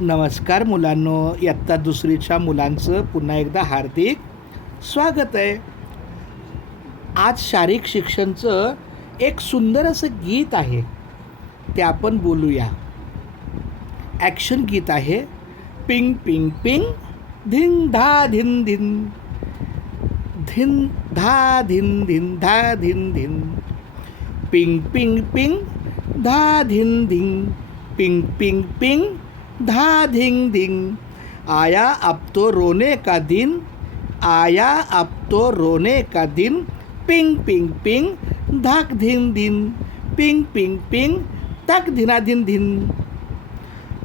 नमस्कार मुलांनो, इयत्ता दुसरीच्या मुलांचं पुन्हा एकदा हार्दिक स्वागत आहे. आज शारीरिक शिक्षणचं एक सुंदर असं गीत आहे, ते आपण बोलूया. ॲक्शन गीत आहे. पिंग पिंग पिंग धिन धा धिन धिन, धिन धा धिन धिन धा धिन धिन, पिंग पिंग पिंग धा धिन धिन, पिंग पिंग पिंग धा धिंग धिंग. आया अब तो रोने का दिन, आया अब तो रोने का दिन, पिंग पिंग पिंग धाक धिन धिन, पिंग पिंग पिंग तक धिना धिन धिन.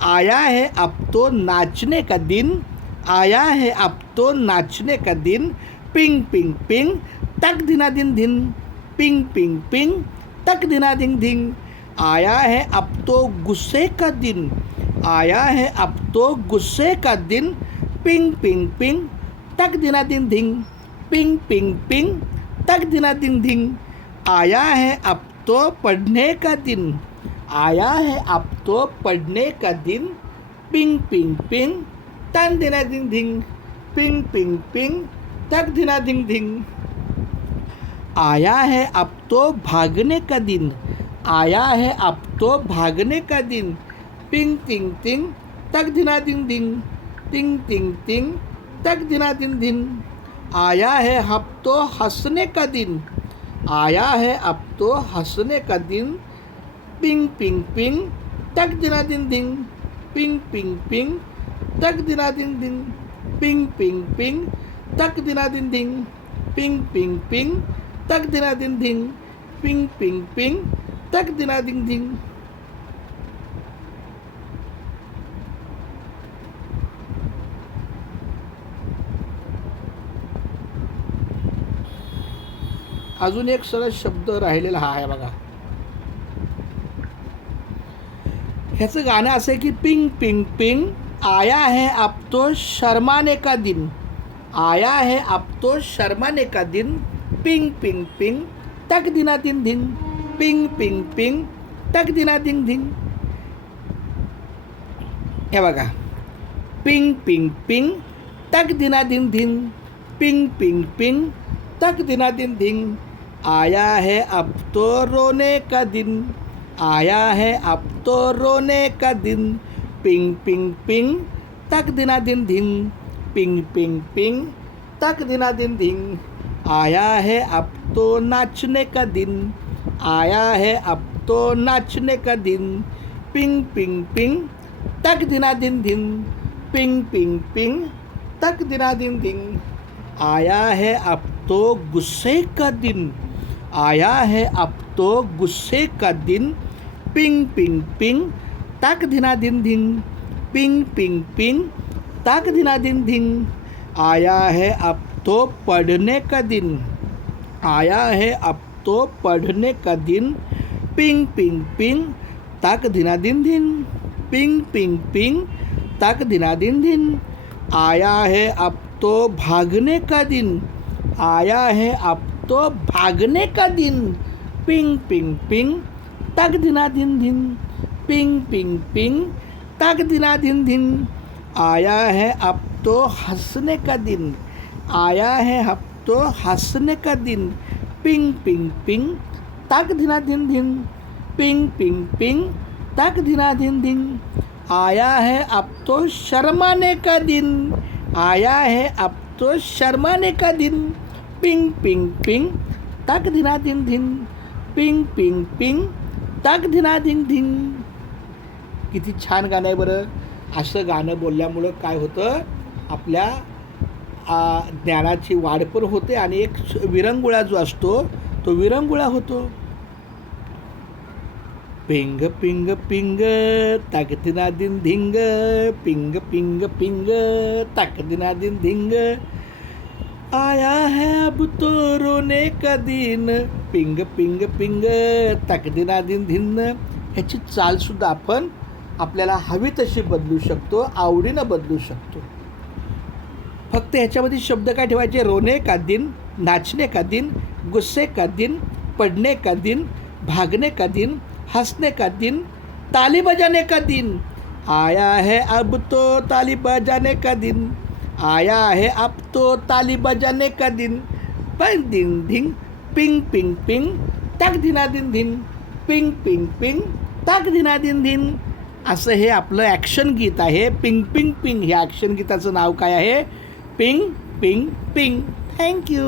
आया है अब तो नाचने का दिन, आया है अब तो नाचने का दिन, पिंग पिंग पिंग तक धिना धिन धिन, पिंग पिंग पिंग तक धिना धिन धिन. आया है अब तो गुस्से का दिन, आया है अब तो गुस्से का दिन, पिंग पिंग पिंग तक दिना दिन धिंग, पिंग पिंग पिंग तक दिना दिन धिंग. आया है अब तो पढ़ने का दिन, आया है अब तो पढ़ने का दिन, पिंग पिंग पिंग तन दिना दिन धिंग, पिंग पिंग पिंग तक दिना दिन धिंग. आया है अब तो भागने का दिन, आया है अब तो भागने का दिन, पिंग तिंग तिंग तक दिना दिन दिन, तिंग तिंग तिंग तक दिना दिन दिन. आया है अब तो हंसने का दिन, आया है अब तो हंसने का दिन, पिंग पिंग पिंग तक दिना दिन दिन, पिंग पिंग पिंग तक दिना दिन दिन, पिंग पिंग पिंग तक दिना दिन दिन, पिंग पिंग पिंग तक दिना दिन दिन, पिंग पिंग पिंग तक दिना दिन दिन. अजून एक सरळ शब्द राहिलेला हा आहे बघा. ह्याचं गाणं असं आहे की पिंग पिंग पिंग आया है अब तो शर्माने का दिन, आया है अब तो शर्माने का दिन, पिंग पिंग पिंग तक दिना दिन दिन, पिंग पिंग पिंग तक दिना दिन दिन. हे बघा, पिंग पिंग पिंग तक दिना दिन दिन, पिंग पिंग पिंग तक दिना दिन दिन. आया है अब तो रोने का दिन, आया है अब तो रोने का दिन, पिंग पिंग पिंग तक दिना दिन दिन, पिंग पिंग पिंग तक दिना दिन दिन. आया है अब तो नाचने का दिन, आया है अब तो नाचने का दिन, पिंग पिंग पिंग तक दिना दिन दिन, पिंग पिंग पिंग तक दिना दिन दिन. आया है अब तो गुस्से का दिन, आया है अब तो गुस्से का दिन, पिंग पिंग पिंग तक दिना दिन दिन, पिंग पिंग पिंग तक दिना दिन दिन. आया है अब तो पढ़ने का दिन, आया है अब तो पढ़ने का दिन, पिंग पिंग पिंग तक दिना दिन दिन, पिंग पिंग पिंग तक दिना दिन दिन. आया है अब तो भागने का दिन, आया है अब तो भागने का दिन, पिंग पिंग पिंग तक दिना दिन दिन, पिंग पिंग पिंग तक दिना दिन दिन. आया है अब तो हंसने का दिन, आया है अब तो हंसने का दिन, पिंग पिंग पिंग तक दिना दिन दिन, पिंग पिंग पिंग तक दिना दिन दिन. आया है अब तो शर्माने का दिन, आया है अब तो शर्माने का दिन, पिंग पिंग पिंग तक दिना दिन दिन, पिंग पिंग पिंग तक दिना दिन दिन. किती छान गाणं आहे बरं. असं गाणं बोलल्यामुळं काय होतं, आपल्या ज्ञानाची वाढ पण होते आणि एक विरंगुळा जो असतो तो विरंगुळा होतो. पिंग पिंग पिंग तक दिना दिन धिंग, पिंग पिंग पिंग तक दिना दिन धिंग. आया है अब तो रोने का दिन, पिंग पिंग पिंग तक दिना दिन धिन. ह्याची चालसुद्धा आपण आपल्याला हवी तशी बदलू शकतो, आवडीनं बदलू शकतो. फक्त ह्याच्यामध्ये शब्द काय ठेवायचे, रोने का दिन, नाचने का दिन, गुस्से का दिन, पढ़ने का दिन, भागने का दिन, हंसने का दिन, ताली बजाने का दिन, आया है अब तो ताली बजाने का दिन, आया है अब तो ताली बजाने का दिन, पण दिन धिंग पिंग पिंग पिंग ताक धिना दिन धिन, पिंग पिंग पिंग ताक धिना दिन धिन. असं हे आपलं ॲक्शन गीत आहे. पिंग पिंग पिंग ह्या ॲक्शन गीताचं नाव काय आहे? पिंग पिंग पिंग. थँक्यू.